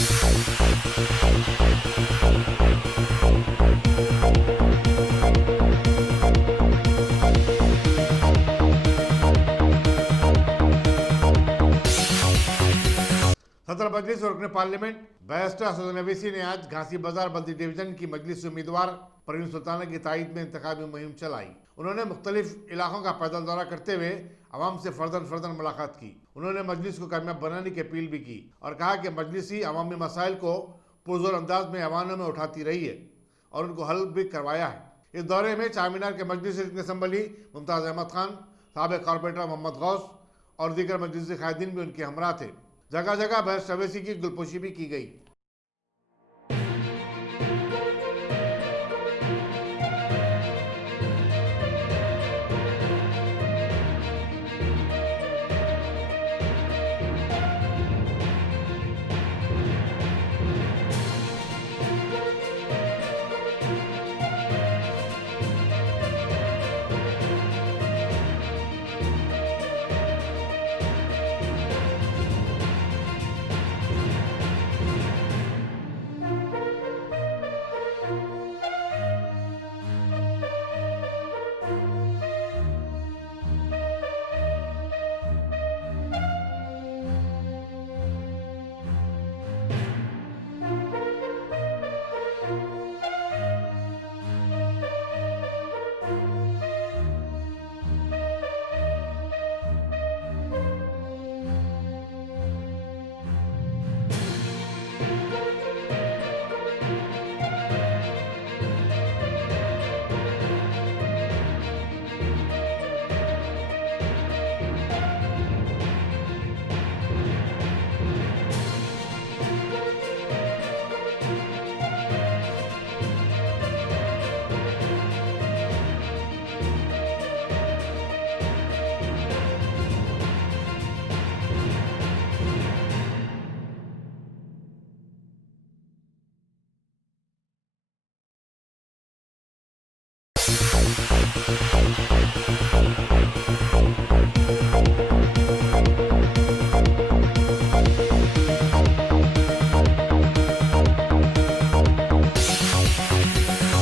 सदर मजलिस और रुकने पार्लियामेंट बैरिस्टर असदुद्दीन ओवैसी ने आज घासी बाजार बल्दी डिवीजन की मजलिस उम्मीदवार परवीन सुल्ताना की तायद में इंतखाबी मुहिम चलाई। उन्होंने मुख्तलिफ इलाकों का पैदल दौरा करते हुए अवाम से फर्दन मुलाकात की। उन्होंने मजलिस को कामयाब बनाने की अपील भी की और कहा कि मजलिस ही अवामी मसाइल को पुरजोर अंदाज में अवानों में उठाती रही है और उनको हल भी करवाया है। इस दौरे में चारमीनार के मजलिस असम्बली मुमताज़ अहमद खान, साबिक़ कॉरपोरेटर मोहम्मद गौस और दीगर मजलिस कायदीन भी उनके हमरा थे। जगह जगह बैरिस्टर ओवैसी की गुलपोशी भी की गई।